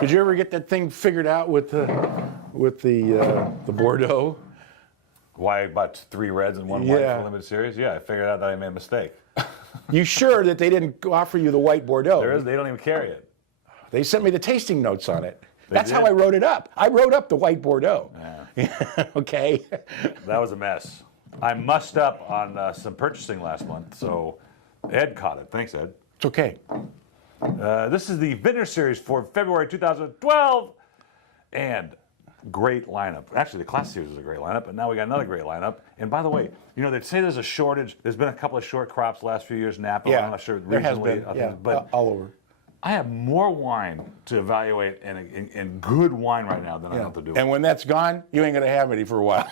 Did you ever get that thing figured out with the Bordeaux? Why I bought 3 reds and 1 white for the limited series? Yeah, I figured out that I made a mistake. You sure that they didn't offer you the white Bordeaux? They don't even carry it. They sent me the tasting notes on it. That's how I wrote it up. I wrote up the white Bordeaux. Yeah. Okay. That was a mess. I mussed up on some purchasing last month, so Ed caught it. Thanks, Ed. It's okay. This is the Vintners series for February 2012, and great lineup. Actually, the Classic series was a great lineup, but now we got another great lineup. And by the way, you know, they say there's a shortage. There's been a couple of short crops the last few years, Napa. Yeah, I'm not sure there has been. but all over. I have more wine to evaluate and good wine right now than I have to do. And when that's gone, you ain't going to have any for a while.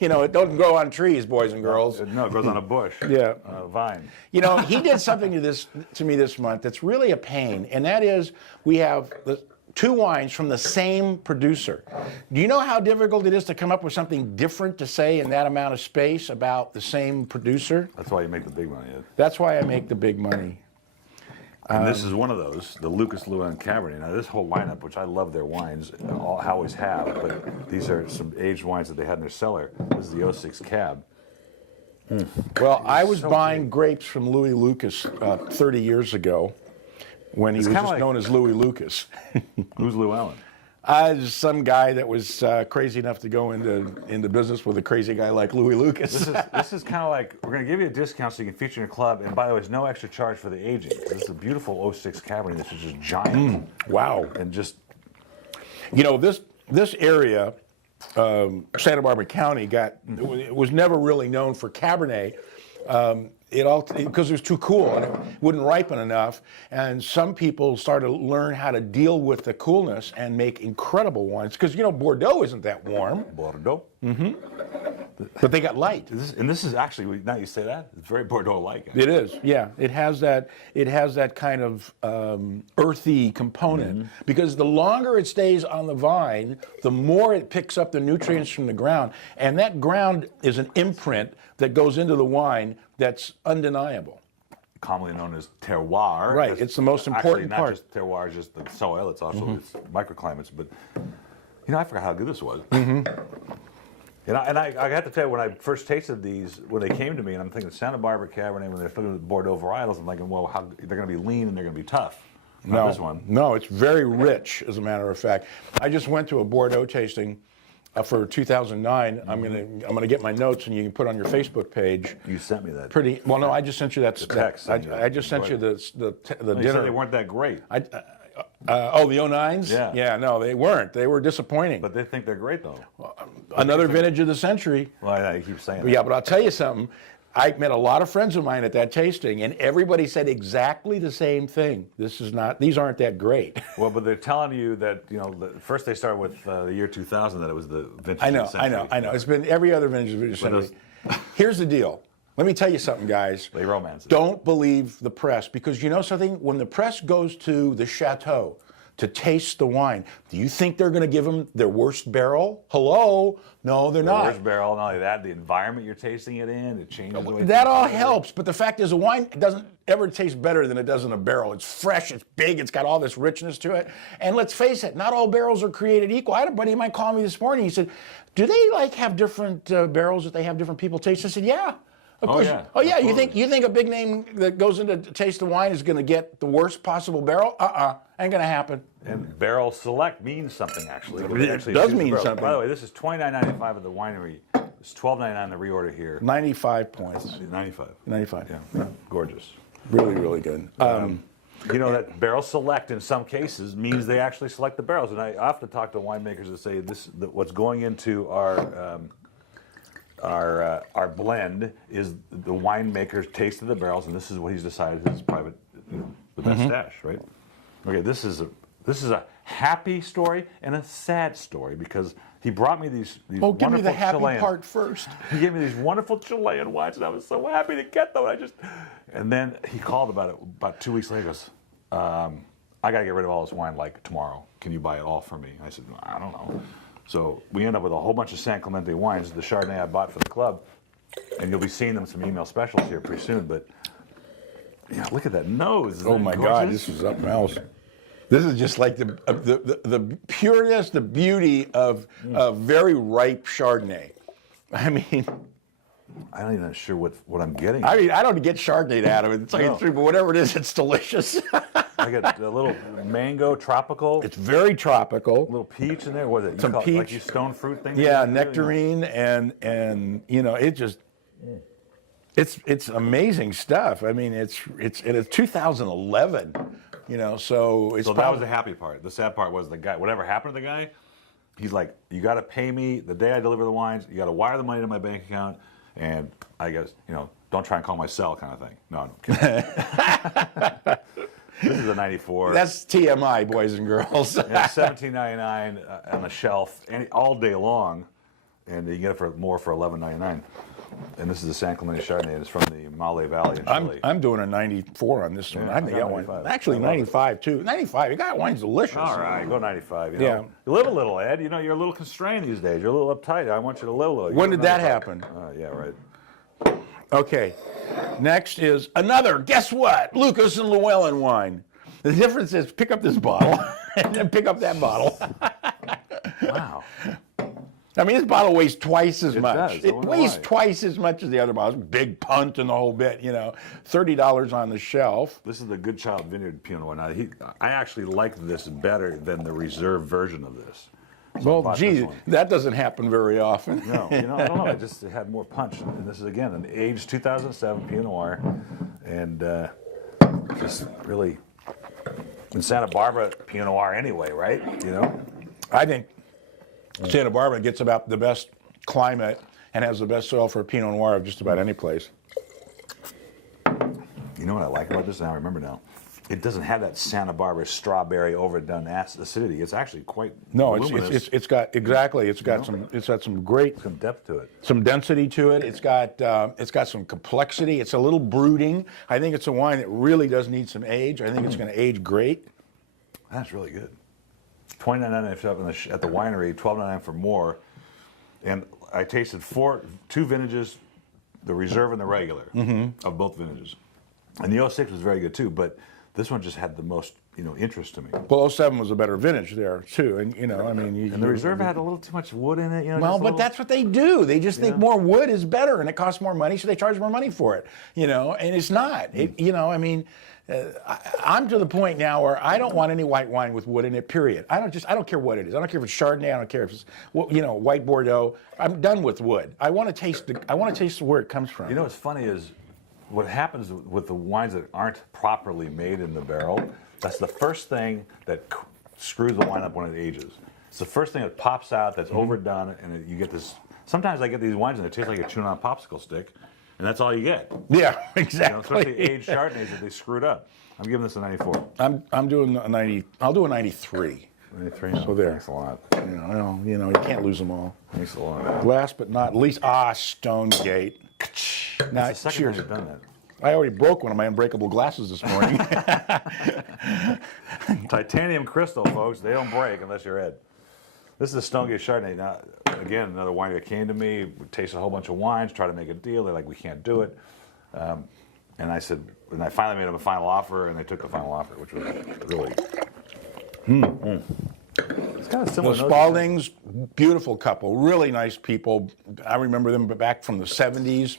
You know, it doesn't grow on trees, boys and girls. No, it grows on a bush. Yeah. Vine. You know, he did something to me this month that's really a pain, and that is we have the 2 wines from the same producer. Do you know how difficult it is to come up with something different to say in that amount of space about the same producer? That's why you make the big money, Ed. That's why I make the big money. And this is one of those, the Lucas and Lewellen Caberent. Now, this whole lineup, which I love their wines, always have, but these are some aged wines that they had in their cellar. This is the 06 Cab. Well, I was buying grapes from Louis Lucas 30 years ago when he was just known as Louis Lucas. Who's Llewellyn? Some guy that was crazy enough to go into business with a crazy guy like Louis Lucas. This is kind of like, we're going to give you a discount so you can feature in your club, and by the way, there's no extra charge for the aging. This is a beautiful 06 Cabernet. This is just giant. Wow. And just... You know, this area, Santa Barbara County, it was never really known for Cabernet. Because it was too cool and it wouldn't ripen enough, and some people started to learn how to deal with the coolness and make incredible wines. Because you know Bordeaux isn't that warm. Bordeaux. But they got light. This is actually, now you say that, it's very Bordeaux-like. It is, yeah. It has that kind of earthy component because the longer it stays on the vine, the more it picks up the nutrients from the ground, and that ground is an imprint that goes into the wine that's undeniable. Commonly known as terroir. Right, it's the most important not part. Just terroir, just the soil, it's also it's microclimates. But, you know, I forgot how good this was. And I have to tell you, when I first tasted these, when they came to me, and I'm thinking Santa Barbara Cabernet, when they're filling with Bordeaux varietals, I'm thinking, well, they're going to be lean and they're going to be tough. Not this one. No, it's very rich, as a matter of fact. I just went to a Bordeaux tasting for 2009. I'm gonna get my notes, and you can put on your Facebook page. You sent me that. Well, no, I just sent you that text. I just sent you the dinner. You said they weren't that great. The 09s? Yeah. Yeah, no, they weren't. They were disappointing. But they think they're great, though. Another vintage of the century. Well, I keep saying that. Yeah, but I'll tell you something. I met a lot of friends of mine at that tasting, and everybody said exactly the same thing. These aren't that great. Well, but they're telling you that, you know, first they start with the year 2000, that it was the vintage of the century. I know. It's been every other vintage of the century. Here's the deal. Let me tell you something, guys. They romance it. Don't believe the press, because you know something? When the press goes to the chateau to taste the wine, do you think they're going to give them their worst barrel? Hello? No, they're not. Worst barrel, not only that, the environment you're tasting it in, it changes the way that all helps, but the fact is a wine doesn't ever taste better than it does in a barrel. It's fresh, it's big, it's got all this richness to it. And let's face it, not all barrels are created equal. I had a buddy of mine call me this morning. He said, do they like have different barrels that they have different people taste? I said, yeah. Of course. Oh yeah. You think a big name that goes into taste the wine is going to get the worst possible barrel? Ain't going to happen. And barrel select means something, actually. It does mean something. By the way, this is $29.95 at the winery. It's $12.99 the reorder here. 95 points. 95. 95. Yeah. Gorgeous. Really, really good. You know that barrel select in some cases means they actually select the barrels, and I often talk to winemakers that say what's going into our blend is the winemaker's taste of the barrels, and this is what he's decided is private, the best stash, right? Okay, this is a happy story and a sad story, because he brought me these wonderful give me the happy Chilean part first. He gave me these wonderful Chilean wines, and I was so happy to get them. And then he called about 2 weeks later. He goes, I got to get rid of all this wine like tomorrow. Can you buy it all for me? I said, I don't know. So we end up with a whole bunch of San Clemente wines, the Chardonnay I bought for the club, and you'll be seeing them some email specials here pretty soon. But yeah, look at that nose. Oh my God, this is something else. This is just like the pureness, the beauty of very ripe Chardonnay. I mean, I'm not even sure what I'm getting. I don't get Chardonnay out of it. It's like No. but whatever it is, it's delicious. I got a little mango, tropical, It's very tropical. little peach in there. What is it? You Some call it, like peach. you stone fruit thing? Yeah, that you do? nectarine and you know it just it's amazing stuff. I mean it's 2011, you know, so it's So that was the happy part. The sad part was the guy. Whatever happened to the guy, he's like, you got to pay me the day I deliver the wines. You got to wire the money to my bank account, and I guess don't try and call my cell kind of thing. No, kidding. This is a '94. That's TMI, boys and girls. It's $17.99 on the shelf all day long, and you can get it for more for $11.99. And this is the San Clemente Chardonnay, and it's from the Maule Valley in Chile. I'm doing a 94 on this one. I think that one. 95. Actually, 95 too. 95. You got wine's delicious. All right, go 95. You know. Yeah. You live a little, Ed. You know, you're a little constrained these days. You're a little uptight. I want you to live a little. When did that happen? Yeah, right. Okay. Next is another. Guess what? Lucas and Lewellen wine. The difference is pick up this bottle and then pick up that bottle. Wow. I mean, this bottle weighs twice as much. does. I It wonder weighs why. twice as much as the other bottles. Big punt and the whole bit, you know. $30 on the shelf. This is the Good Child Vineyard Pinot Noir. Now, I actually like this better than the reserve version of this. So I Well, bought gee, this one. that doesn't happen very often. No, I don't know. It had more punch. And this is, again, an aged 2007 Pinot Noir. And just really, in Santa Barbara, Pinot Noir anyway, right? You know? I think Santa Barbara gets about the best climate and has the best soil for a Pinot Noir of just about any place. You know what I like about this? Now I remember now. It doesn't have that Santa Barbara strawberry overdone acidity. It's actually quite voluminous. it's got some great some depth to it. some density to it. It's got some complexity. It's a little brooding. I think it's a wine that really does need some age. I think it's going to age great. That's really good. $29.99 at the winery, $12.99 for more. And I tasted two vintages, the reserve and the regular of both vintages. And the 06 was very good too, but this one just had the most interest to me. Well, 07 was a better vintage there too, and I mean. And the reserve had a little too much wood in it. Well, but that's what they do. They just think more wood is better, and it costs more money, so they charge more money for it. And it's not. I mean, I'm to the point now where I don't want any white wine with wood in it. Period. I don't care what it is. I don't care if it's Chardonnay. I don't care if it's white Bordeaux. I'm done with wood. I want to taste where it comes from. What's funny is what happens with the wines that aren't properly made in the barrel. That's the first thing that screws the wine up when it ages. It's the first thing that pops out that's overdone, and you get this. Sometimes I get these wines and they taste like you're chewing on a popsicle stick, and that's all you get. Yeah, exactly. Especially aged Chardonnays that they screwed up. I'm giving this a 94. I'm doing a 90. I'll do a 93. 93. So there. Thanks a lot. You can't lose them all. Thanks a lot. Last but not least, Stonegate. Now, That's the second cheers. time you've done that. I already broke one of my unbreakable glasses this morning. Titanium crystal, folks. They don't break unless you're Ed. This is a Stonegate Chardonnay. Now, again, another wine that came to me. We tasted a whole bunch of wines, tried to make a deal. They're like, we can't do it. And I said, and I finally made them a final offer, and they took the final offer, which was really. It's kind of similar. The Spaldings, beautiful couple, really nice people. I remember them back from the 70s.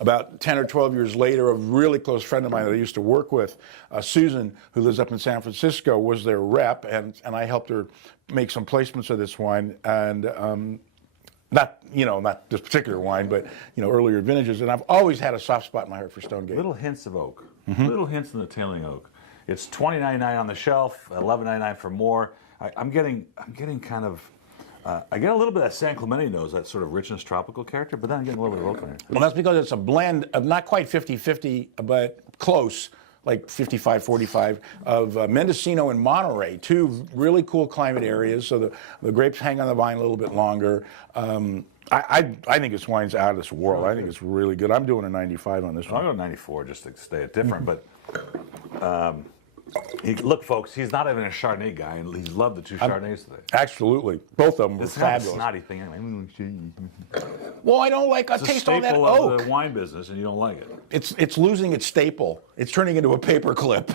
About 10 or 12 years later, a really close friend of mine that I used to work with, Susan, who lives up in San Francisco, was their rep, and I helped her make some placements of this wine, and not this particular wine, but earlier vintages. And I've always had a soft spot in my heart for Stonegate. Little hints of oak. Little hints in the tailing oak. It's $20.99 on the shelf, $11.99 for more. I'm getting kind of. I get a little bit of that San Clemente nose, that sort of richness, tropical character, but then I'm getting a little bit of oak in it. Well, that's because it's a blend of not quite 50-50, but close, like 55-45, of Mendocino and Monterey, two really cool climate areas, so the grapes hang on the vine a little bit longer. I think this wine's out of this world. I think it's really good. I'm doing a 95 on this I'll one. go 94 just to stay it different, but look, folks, he's not even a Chardonnay guy, and he's loved the two Chardonnays today. Absolutely. Both of them were It's kind of a fabulous. snotty thing. Anyway. Well, I don't like, I It's a taste all that staple oak. of the wine business, and you don't like it. It's losing its staple. It's turning into a paper clip.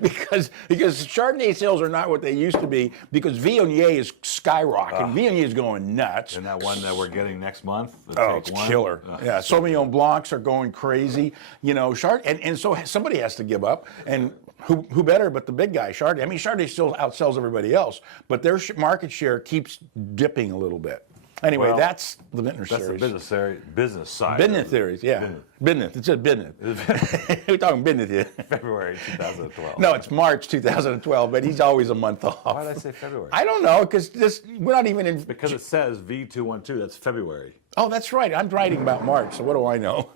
because Chardonnay sales are not what they used to be because Viognier is skyrocketing. Viognier is going nuts. And that one that we're getting next month. Oh, it's killer. Yeah, Sauvignon Blancs are going crazy. You know, and so somebody has to give up. And who better but the big guy, Chardonnay? I mean, Chardonnay still outsells everybody else, but their market share keeps dipping a little bit. Anyway, Well, that's the Vintner That's series. the business side. Business series, yeah. Business. It's a business. We're talking business here. February 2012. No, it's March 2012, but he's always a month off. Why did I say February? I don't know, because we're not even in. Because it says V212. That's February. Oh, that's right. I'm writing about March, so what do I know?